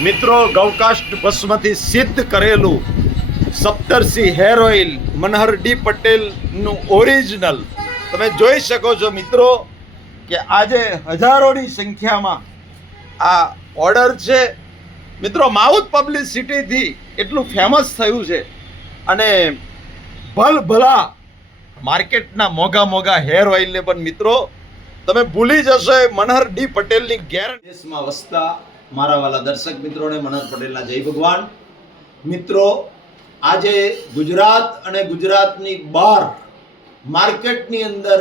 મિત્રો, ગૌકાષ્ટ ભસ્મથી સિદ્ધ કરેલું Saptarshi hair oil Manhar D પટેલનું ઓરિજિનલ. તમે જોઈ શકો છો મિત્રો કે આજે હજારોની સંખ્યામાં આ ઓર્ડર છે. મિત્રો, માઉથ પબ્લિસિટીથી એટલું ફેમસ થયું છે અને ભલ ભલા માર્કેટના મોંઘા મોંઘા હેર ઓઇલને પણ મિત્રો, તમે ભૂલી જશો એ મનહર ડી પટેલની ગેરંટી દેશમાં વસતા મારા વાલા દર્શક મિત્રોને મનોજ પટેલના જય ભગવાન. મિત્રો, આજે ગુજરાત અને ગુજરાતની બહાર માર્કેટની અંદર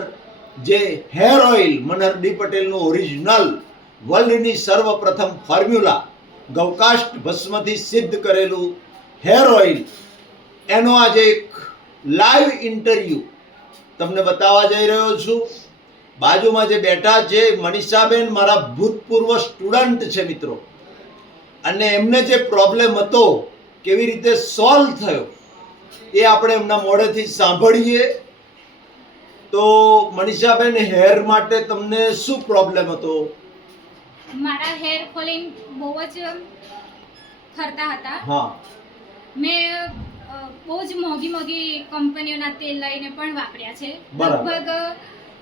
જે હેર ઓઇલ, મનહર ડી પટેલનું ઓરિજિનલ વર્લ્ડની સર્વપ્રથમ ફોર્મ્યુલા ગૌકાષ્ટ ભસ્મથી સિદ્ધ કરેલું હેર ઓઇલ, એનો આજે એક લાઈવ ઇન્ટરવ્યૂ તમને બતાવવા જઈ રહ્યો છું. બાજુમાં જે બેઠા છે મનીષાબેન મારા ભૂતપૂર્વ સ્ટુડન્ટ છે મિત્રો. અને એમને જે પ્રોબ્લેમ હતો કેવી રીતે સોલ્વ થયો એ આપણે એમના મોઢેથી સાંભળીએ. તો મનીષાબેન હેર માટે તમને શું પ્રોબ્લેમ હતો? મારા હેર ફોલિંગ બહુ જ ખરતા હતા. હા. મેં બહુ જ મોંઘી મોંઘી કંપનીઓના તેલ લઈને પણ વાપર્યા છે. લગભગ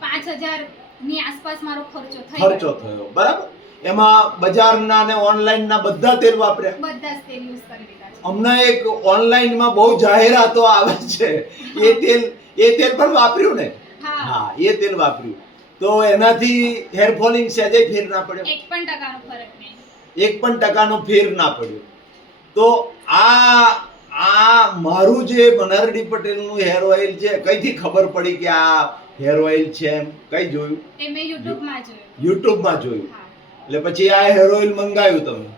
પાંચ હજારની આસપાસ મારો ખર્ચો થયો. બરાબર? એમાં બજારના ને ઓનલાઈન ના બધા તેલ વાપર્યા. બધા જ તેલ યુઝ કરી દીધા છે. હમણાં એક ઓનલાઈનમાં બહુ જાહેરાતો આવે છે. એ તેલ એ તેલ પણ વાપર્યું ને? હા. એ તેલ વાપર્યું. તો એનાથી હેર ફોલિંગ સહેજે ફેર ના પડ્યો. એક પણ ટકાનો ફરક નહીં. એક પણ ટકાનો ફેર ના પડ્યો. તો આ આ મારું જે બનારડી પટેલનું હેર ઓઇલ છે કઈથી ખબર પડી કે આ હેર ઓઇલ છે એમ. કઈ જોયું? એ મેં યુટ્યુબમાં જોયું. યુટ્યુબમાં જોયું. એટલે પછી આ હેર ઓઇલ મંગાવ્યું તમે?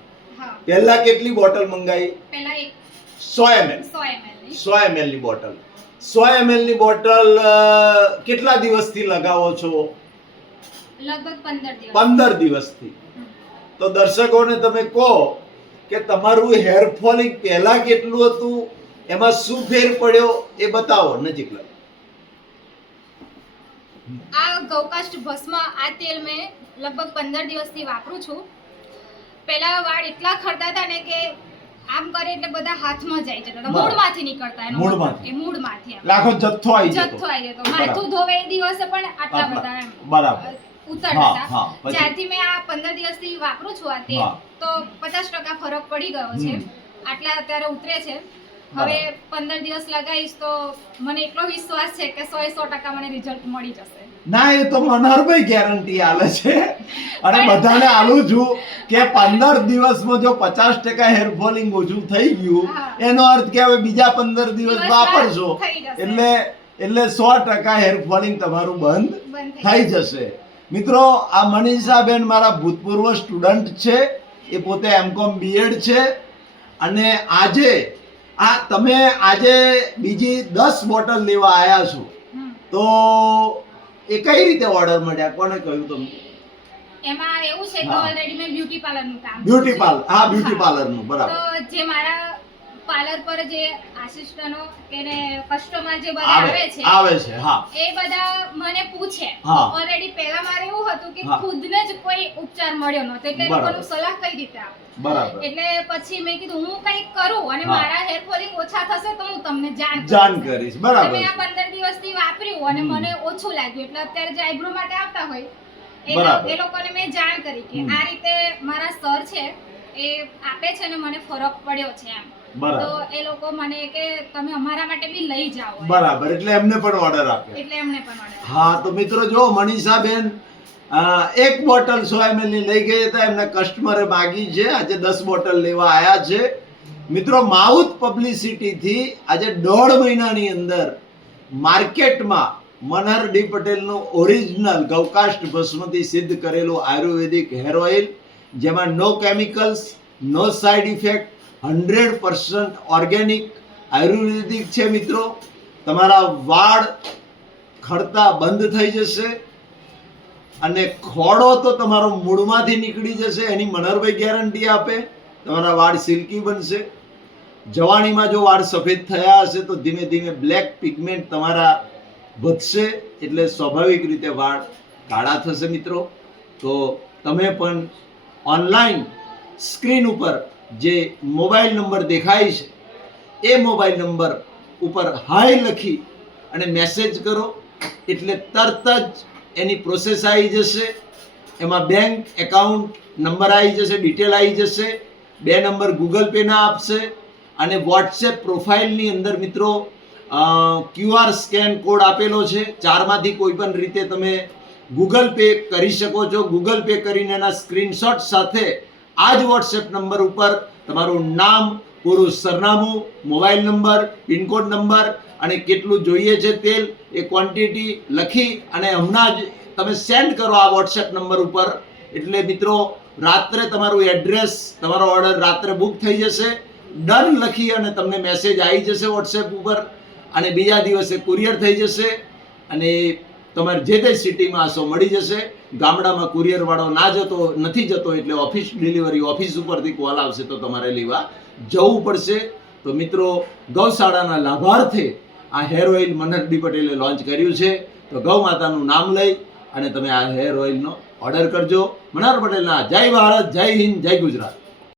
પહેલા કેટલી બોટલ મંગાવી પહેલા એક સો એમએલ સો એમએલની. ml ની બોટલ. સો એમએલની બોટલ કેટલા દિવસથી લગાવો છો? લગભગ પંદર દિવસ. પંદર દિવસથી. તો દર્શકોને તમે કહો કે તમારું હેર ફોલિંગ પહેલા કેટલું હતું? એમાં શું ફેર પડ્યો? એ બતાવો નજીક લાવો. આ ગૌકાષ્ટ ભસ્મ આ તેલ મેં લગભગ પંદર દિવસથી વાપરું છું. પહેલા વાળ એટલા ખરતા હતા ને કે આમ કરે એટલે બધા હાથમાં જાય જતા હતા મૂળમાંથી નીકળતા એનો મૂળમાંથી. મૂળમાંથી લાખો જથ્થો આવી જથ્થો આવી જતો. માથું ધોવે એ દિવસે પણ આટલા. બધા એમ. બરાબર. ઉતરતા હતા. જ્યારથી મેં આ પંદર દિવસથી વાપરું છું આ તેલ તો પચાસ ટકા ફરક પડી ગયો છે. આટલા અત્યારે ઉતરે છે. હવે પંદર દિવસ લગાવીશ તો મને એટલો વિશ્વાસ છે કે સો સો ટકા મને રિઝલ્ટ મળી જશે. ના એ તો મનહરભાઈ ગેરંટી આલે છે. અને બધાને આલું છું કે પંદર દિવસમાં જો પચાસ ટકા હેર ફોલિંગ ઓછું થઈ ગયું એનો અર્થ કે હવે બીજા પંદર દિવસ વાપરશો. એટલે એટલે સો ટકા હેર ફોલિંગ તમારું બંધ બંધ થઈ જશે. મિત્રો આ મનીષાબેન મારા ભૂતપૂર્વ સ્ટુડન્ટ છે. એ પોતે એમકોમ બીએડ છે. અને આજે આ તમે આજે બીજી દસ બોટલ લેવા આવ્યા છો. તો એ કઈ રીતે ઓર્ડર મળ્યા? કોને કહ્યું તમને? એમાં એવું છે કે. ઓલરેડી મેં બ્યુટી પાર્લરનું કામ બ્યુટી પાર્લર. હા બ્યુટી પાર્લરનું બરાબર. તો જે મારા પાર્લર પર જે આસિસ્ટન્ટો કે કસ્ટમર જે બધા આવે છે આવે છે હા. એ બધા મને પૂછે. ઓલરેડી પહેલા મારે એવું હતું કે ખુદને જ કોઈ ઉપચાર મળ્યો નહોતો એટલે. લોકોનું સલાહ કઈ રીતે આપું બરાબર. એટલે પછી મેં કીધું હું કંઈક કરું અને મારા હેર ફોલિંગ ઓછા થશે તો હું તમને જાણ જાણ કરીશ. બરાબર મેં આ છે. પંદર દિવસથી વાપર્યું અને મને ઓછું લાગ્યું. એટલે અત્યારે જે આઈબ્રો માટે આવતા હોય એ લોકોને મેં જાણ કરી કે આ રીતે મારા સર છે એ આપે છે ને મને ફરક પડ્યો છે એમ. તો બરાબર એ લોકો મને કે તમે અમારા માટે બી લઈ જાઓ બરાબર એટલે એમને પણ ઓર્ડર આપ્યો. એટલે એમને પણ order હા તો મિત્રો જો મનીષાબેન બેન એક બોટલ સો એમએલની લઈ ગઈ હતા. એમના કસ્ટમરે માગી છે. આજે દસ બોટલ લેવા આવ્યા છે. મિત્રો માઉથ પબ્લિસિટીથી આજે દોઢ મહિનાની અંદર માર્કેટમાં મનહર ડી પટેલનું ઓરિજિનલ ગૌકાષ્ટ ભસ્મથી સિદ્ધ કરેલું આયુર્વેદિક હેર ઓઇલ જેમાં no chemicals no side effect hundred percent organic Ayurvedic છે મિત્રો. તમારા વાળ ખરતા બંધ થઈ જશે અને ખોડો તો તમારો મૂળમાંથી નીકળી જશે, એની મનરભાઈ ગેરંટી આપે, તમારા વાળ સિલ્કી બનશે. જવાણીમાં જો વાળ સફેદ થયા હશે તો ધીમે ધીમે બ્લેક પિગમેન્ટ તમારા વધશે, એટલે સ્વાભાવિક રીતે વાળ કાળા થશે મિત્રો. તો તમે પણ ઓનલાઈન સ્ક્રીન ઉપર જે મોબાઈલ નંબર દેખાય છે, એ મોબાઈલ નંબર ઉપર હાય લખી અને મેસેજ કરો, એટલે તરત જ એની પ્રોસેસ આવી જશે. એમાં બેંક એકાઉન્ટ નંબર આવી જશે ડિટેલ આવી જશે. બે નંબર ગૂગલ પેના આપશે. અને વોટ્સએપ પ્રોફાઇલની અંદર મિત્રો ક્યુઆર સ્કેન કોડ આપેલો છે. ચારમાંથી કોઈ પણ રીતે તમે ગૂગલ પે કરી શકો છો. ગૂગલ પે કરીને એના સ્ક્રીનશોટ સાથે આ જ વોટ્સએપ નંબર ઉપર તમારું નામ, પૂરું સરનામું, મોબાઈલ નંબર, પિનકોડ નંબર અને કેટલું જોઈએ છે તેલ, એ ક્વોન્ટિટી લખી અને હમણાં જ તમે સેન્ડ કરો આ વોટ્સએપ નંબર ઉપર. એટલે મિત્રો, રાત્રે તમારું એડ્રેસ તમારો ઓર્ડર રાત્રે બુક થઈ જશે. ડન લખી અને તમને મેસેજ આવી જશે વોટ્સએપ ઉપર. અને બીજા દિવસે કુરિયર થઈ જશે. અને તમારે જે તે સિટીમાં હશો મળી જશે. ગામડામાં કુરિયરવાળો ના જતો, નથી જતો, એટલે ઓફિસ ડિલિવરી ઓફિસ ઉપરથી કોલ આવશે તો તમારે લેવા જવું પડશે. તો મિત્રો, ગૌશાળાના લાભાર્થે આ હેર ઓઇલ મનહર ડી પટેલે લોન્ચ કર્યું છે. તો ગૌ માતાનું નામ લઈ અને તમે આ હેર ઓઇલનો ઓર્ડર કરજો. મનહર પટેલના જય ભારત, જય હિન્દ, જય ગુજરાત.